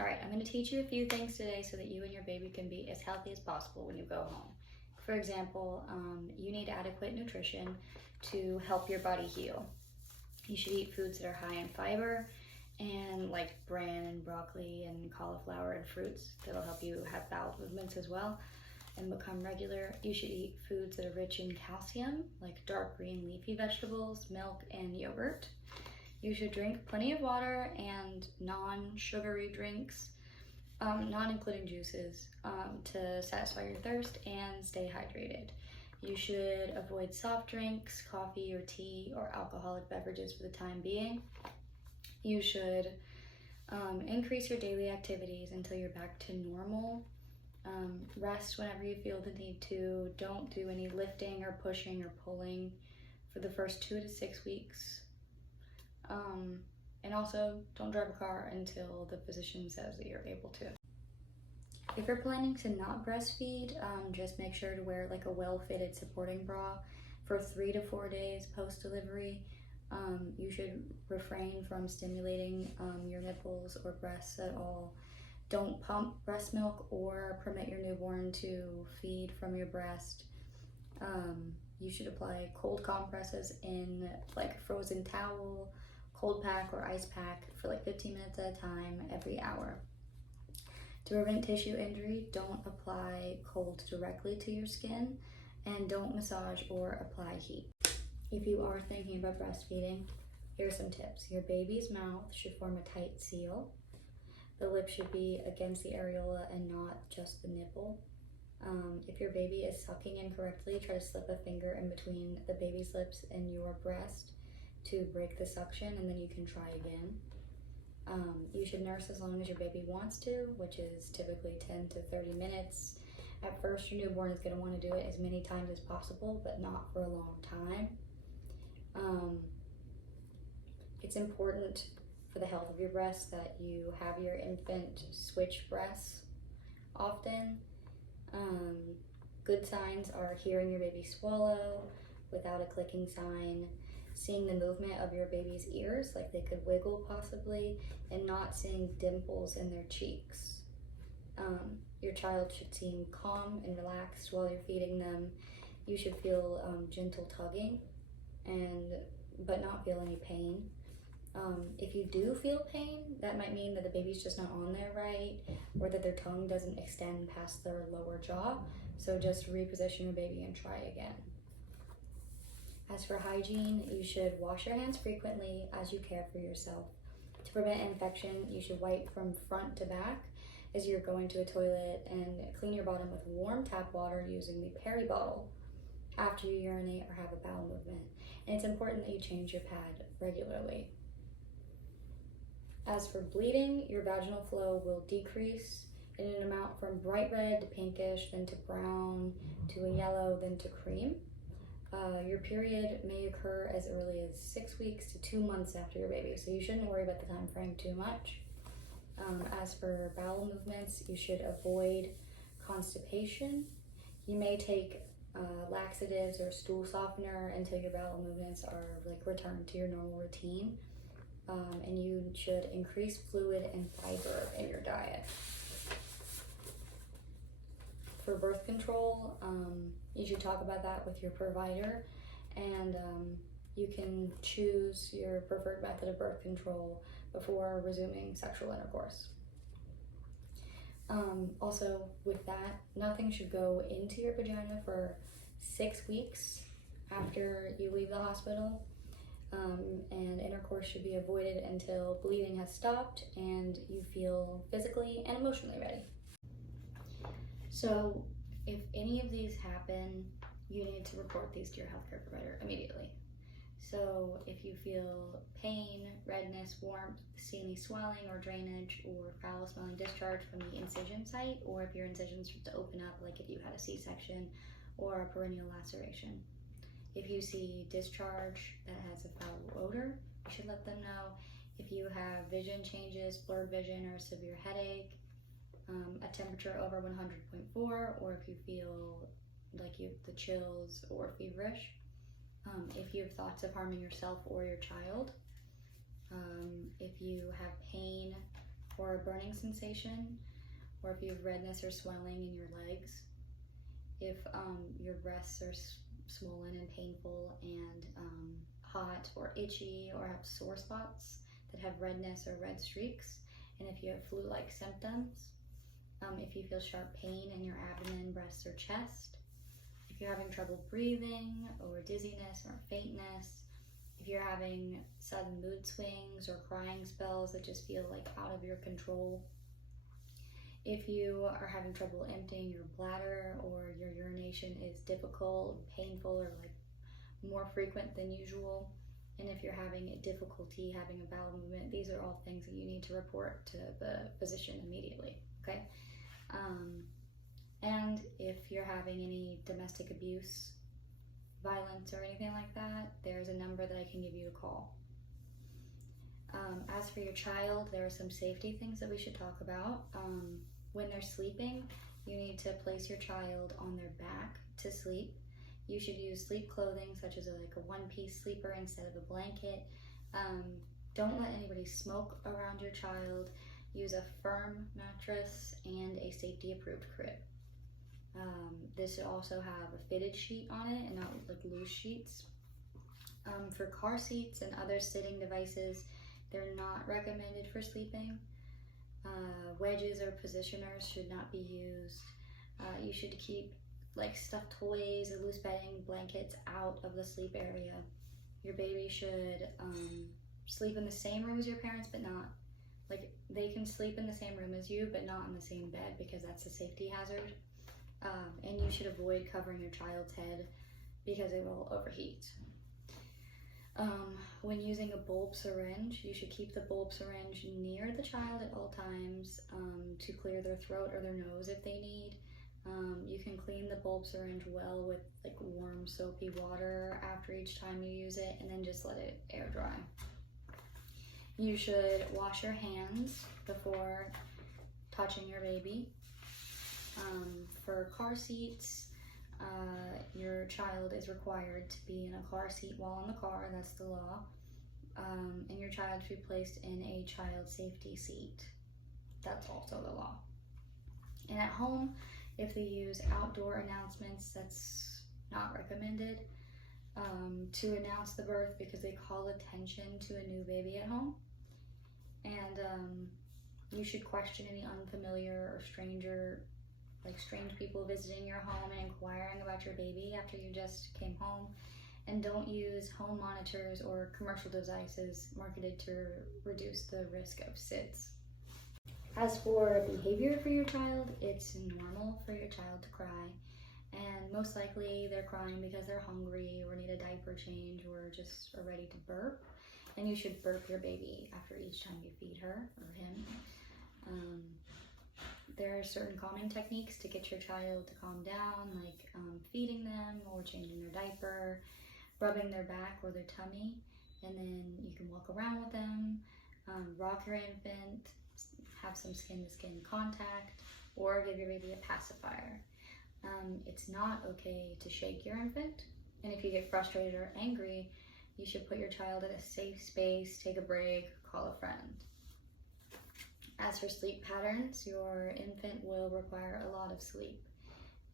All right, I'm going to teach you a few things today so that you and your baby can be as healthy as possible when you go home. For example, you need adequate nutrition to help your body heal. You should eat foods that are high in fiber and like bran and broccoli and cauliflower and fruits that'll help you have bowel movements as well and become regular. You should eat foods that are rich in calcium, like dark green leafy vegetables, milk, and yogurt. You should drink plenty of water and non-sugary drinks, not including juices, to satisfy your thirst and stay hydrated. You should avoid soft drinks, coffee or tea, or alcoholic beverages for the time being. You should increase your daily activities until you're back to normal. Rest whenever you feel the need to. Don't do any lifting or pushing or pulling for the first 2 to 6 weeks. And also, don't drive a car until the physician says that you're able to. If you're planning to not breastfeed, just make sure to wear like a well-fitted supporting bra for 3 to 4 days post-delivery. You should refrain from stimulating your nipples or breasts at all. Don't pump breast milk or permit your newborn to feed from your breast. You should apply cold compresses in like a frozen towel, cold pack or ice pack for like 15 minutes at a time every hour. To prevent tissue injury, don't apply cold directly to your skin and don't massage or apply heat. If you are thinking about breastfeeding, here's some tips. Your baby's mouth should form a tight seal. The lip should be against the areola and not just the nipple. If your baby is sucking incorrectly, try to slip a finger in between the baby's lips and your breast to break the suction, and then you can try again. You should nurse as long as your baby wants to, which is typically 10 to 30 minutes. At first, your newborn is going to want to do it as many times as possible, but not for a long time. It's important for the health of your breast that you have your infant switch breasts often. Good signs are hearing your baby swallow without a clicking sign, seeing the movement of your baby's ears, like they could wiggle possibly, and not seeing dimples in their cheeks. Your child should seem calm and relaxed while you're feeding them. You should feel gentle tugging, but not feel any pain. If you do feel pain, that might mean that the baby's just not on there right, or that their tongue doesn't extend past their lower jaw. So just reposition your baby and try again. As for hygiene, you should wash your hands frequently as you care for yourself. To prevent infection, you should wipe from front to back as you're going to a toilet, and clean your bottom with warm tap water using the Perry bottle after you urinate or have a bowel movement. And it's important that you change your pad regularly. As for bleeding, your vaginal flow will decrease in an amount from bright red to pinkish, then to brown, to a yellow, then to cream. Your period may occur as early as 6 weeks to 2 months after your baby, so you shouldn't worry about the time frame too much. As for bowel movements, you should avoid constipation. You may take laxatives or stool softener until your bowel movements are like returned to your normal routine. And you should increase fluid and fiber in your diet. For birth control, you should talk about that with your provider, and you can choose your preferred method of birth control before resuming sexual intercourse. Also, with that, nothing should go into your vagina for 6 weeks after you leave the hospital. And intercourse should be avoided until bleeding has stopped and you feel physically and emotionally ready. So if any of these happen, you need to report these to your healthcare provider immediately. So if you feel pain, redness, warmth, see any swelling or drainage or foul smelling discharge from the incision site, or if your incisions start to open up, like if you had a C-section or a perineal laceration. If you see discharge that has a foul odor, you should let them know. If you have vision changes, blurred vision, or a severe headache, a temperature over 100.4, or if you feel like you have the chills or feverish, if you have thoughts of harming yourself or your child, if you have pain or a burning sensation, or if you have redness or swelling in your legs, if your breasts are swollen and painful and hot or itchy, or have sore spots that have redness or red streaks, and if you have flu-like symptoms, if you feel sharp pain in your abdomen, breasts, or chest, if you're having trouble breathing or dizziness or faintness, if you're having sudden mood swings or crying spells that just feel like out of your control, if you are having trouble emptying your bladder, or your urination is difficult, painful, or like more frequent than usual, and if you're having difficulty having a bowel movement, these are all things that you need to report to the physician immediately, okay? And if you're having any domestic abuse, violence, or anything like that, there's a number that I can give you to call. As for your child, there are some safety things that we should talk about. When they're sleeping, you need to place your child on their back to sleep. You should use sleep clothing, such as like a one-piece sleeper instead of a blanket. Don't let anybody smoke around your child. Use a firm mattress and a safety-approved crib. This should also have a fitted sheet on it and not like loose sheets. For car seats and other sitting devices, they're not recommended for sleeping. Wedges or positioners should not be used. You should keep like stuffed toys or loose bedding, blankets out of the sleep area. Your baby should sleep in the same room as your parents, but not, like, they can sleep in the same room as you, but not in the same bed, because that's a safety hazard. And you should avoid covering your child's head because it will overheat. When using a bulb syringe, you should keep the bulb syringe near the child at all times to clear their throat or their nose if they need. You can clean the bulb syringe well with like warm soapy water after each time you use it, and then just let it air dry. You should wash your hands before touching your baby. For car seats, your child is required to be in a car seat while in the car, that's the law. And your child should be placed in a child safety seat. That's also the law. And at home, if they use outdoor announcements, that's not recommended to announce the birth, because they call attention to a new baby at home. And you should question any unfamiliar or strange people visiting your home and inquiring about your baby after you just came home. And don't use home monitors or commercial devices marketed to reduce the risk of SIDS. As for behavior for your child, it's normal for your child to cry, and most likely they're crying because they're hungry or need a diaper change or just are ready to burp. And you should burp your baby after each time you feed her or him. There are certain calming techniques to get your child to calm down, like feeding them or changing their diaper, rubbing their back or their tummy, and then you can walk around with them, rock your infant, have some skin-to-skin contact, or give your baby a pacifier. It's not okay to shake your infant, and if you get frustrated or angry, you should put your child in a safe space, take a break, call a friend. As for sleep patterns, your infant will require a lot of sleep,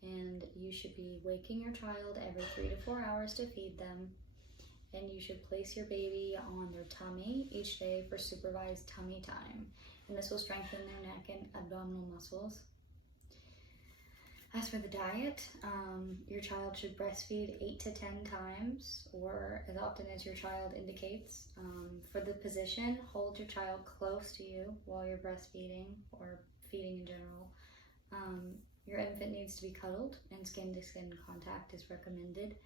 and you should be waking your child every 3 to 4 hours to feed them, and you should place your baby on their tummy each day for supervised tummy time, and this will strengthen their neck and abdominal muscles. As for the diet, your child should breastfeed 8 to 10 times, or as often as your child indicates. For the position, hold your child close to you while you're breastfeeding or feeding in general. Your infant needs to be cuddled, and skin-to-skin contact is recommended.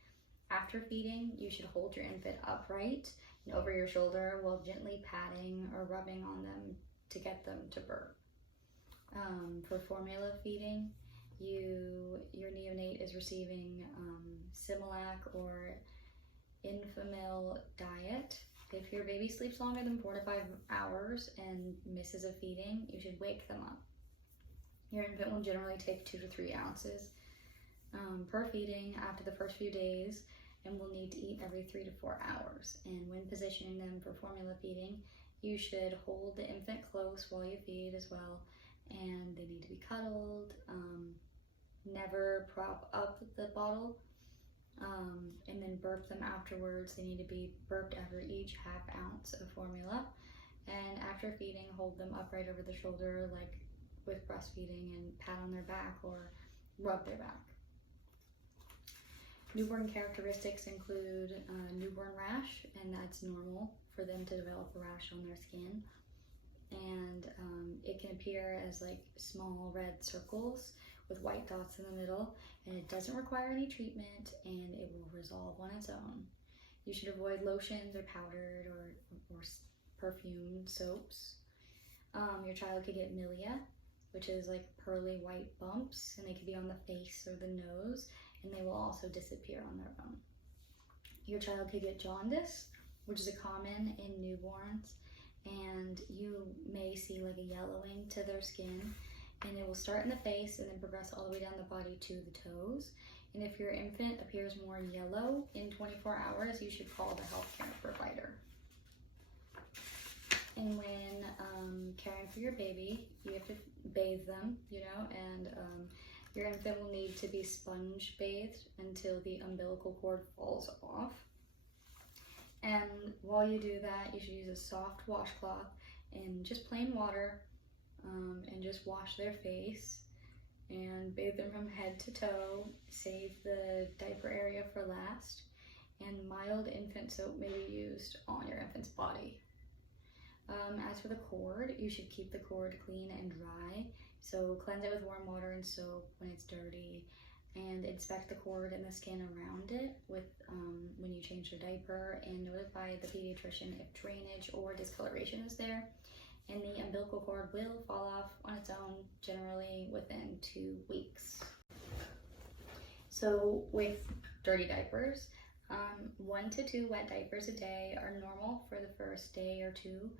After feeding, you should hold your infant upright and over your shoulder while gently patting or rubbing on them to get them to burp. For formula feeding, your neonate is receiving Similac or Enfamil diet. If your baby sleeps longer than 4 to 5 hours and misses a feeding, you should wake them up. Your infant will generally take 2 to 3 ounces per feeding after the first few days, and will need to eat every 3 to 4 hours. And when positioning them for formula feeding, You should hold the infant close while you feed as well, and they need to be cuddled. Never prop up the bottle, and then burp them afterwards. They need to be burped after each half ounce of formula. And after feeding, hold them upright over the shoulder like with breastfeeding, and pat on their back or rub their back. Newborn characteristics include newborn rash, and that's normal for them to develop a rash on their skin. And it can appear as like small red circles with white dots in the middle, and it doesn't require any treatment, and it will resolve on its own. You should avoid lotions or powdered or perfumed soaps. Your child could get milia, which is like pearly white bumps, and they could be on the face or the nose, and they will also disappear on their own. Your child could get jaundice, which is common in newborns, and you may see like a yellowing to their skin, and it will start in the face and then progress all the way down the body to the toes. And if your infant appears more yellow in 24 hours, you should call the healthcare provider. And when caring for your baby, you have to bathe them, and your infant will need to be sponge bathed until the umbilical cord falls off. And while you do that, you should use a soft washcloth and just plain water, and just wash their face and bathe them from head to toe. Save the diaper area for last, and mild infant soap may be used on your infant's body. As for the cord, you should keep the cord clean and dry. So cleanse it with warm water and soap when it's dirty, and inspect the cord and the skin around it with when you change the diaper, and notify the pediatrician if drainage or discoloration is there. And the umbilical cord will fall off on its own, generally within 2 weeks. So with dirty diapers, 1 to 2 wet diapers a day are normal for the first day or two.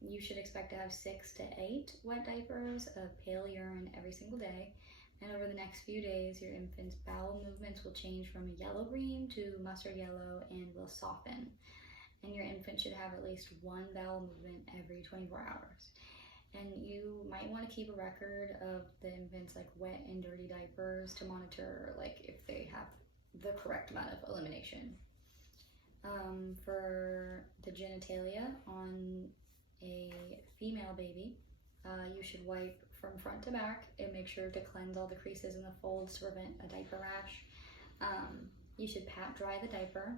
You should expect to have 6 to 8 wet diapers of pale urine every single day. And over the next few days, your infant's bowel movements will change from a yellow-green to mustard yellow and will soften. And your infant should have at least 1 bowel movement every 24 hours. And you might want to keep a record of the infant's like wet and dirty diapers to monitor like if they have the correct amount of elimination. For the genitalia on a female baby, you should wipe from front to back and make sure to cleanse all the creases and the folds to prevent a diaper rash. You should pat dry the diaper.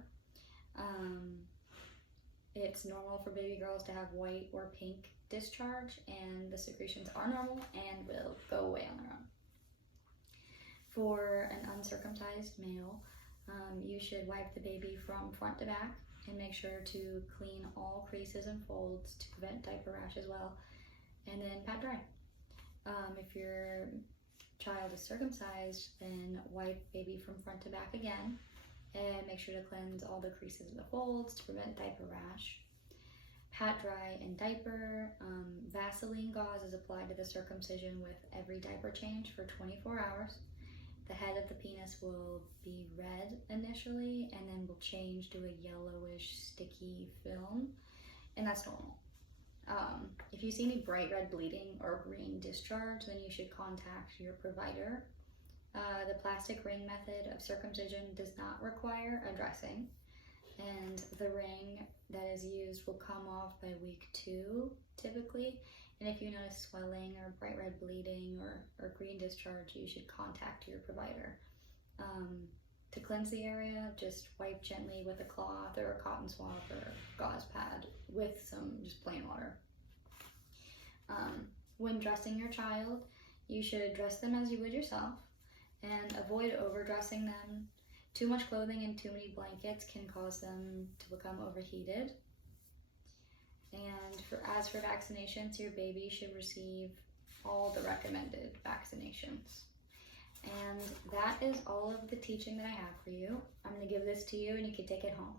It's normal for baby girls to have white or pink discharge, and the secretions are normal and will go away on their own. For an uncircumcised male, you should wipe the baby from front to back and make sure to clean all creases and folds to prevent diaper rash as well, and then pat dry. If your child is circumcised, then wipe baby from front to back again, and make sure to cleanse all the creases and the folds to prevent diaper rash. Pat dry and diaper. Vaseline gauze is applied to the circumcision with every diaper change for 24 hours. The head of the penis will be red initially, and then will change to a yellowish sticky film, and that's normal. If you see any bright red bleeding or green discharge, then you should contact your provider. The plastic ring method of circumcision does not require a dressing, and the ring that is used will come off by week 2 typically. And if you notice swelling or bright red bleeding or green discharge, you should contact your provider. To cleanse the area, just wipe gently with a cloth or a cotton swab or a gauze pad with some just plain water. When dressing your child, you should dress them as you would yourself, and avoid overdressing them. Too much clothing and too many blankets can cause them to become overheated. And as for vaccinations, your baby should receive all the recommended vaccinations. And that is all of the teaching that I have for you. I'm going to give this to you and you can take it home.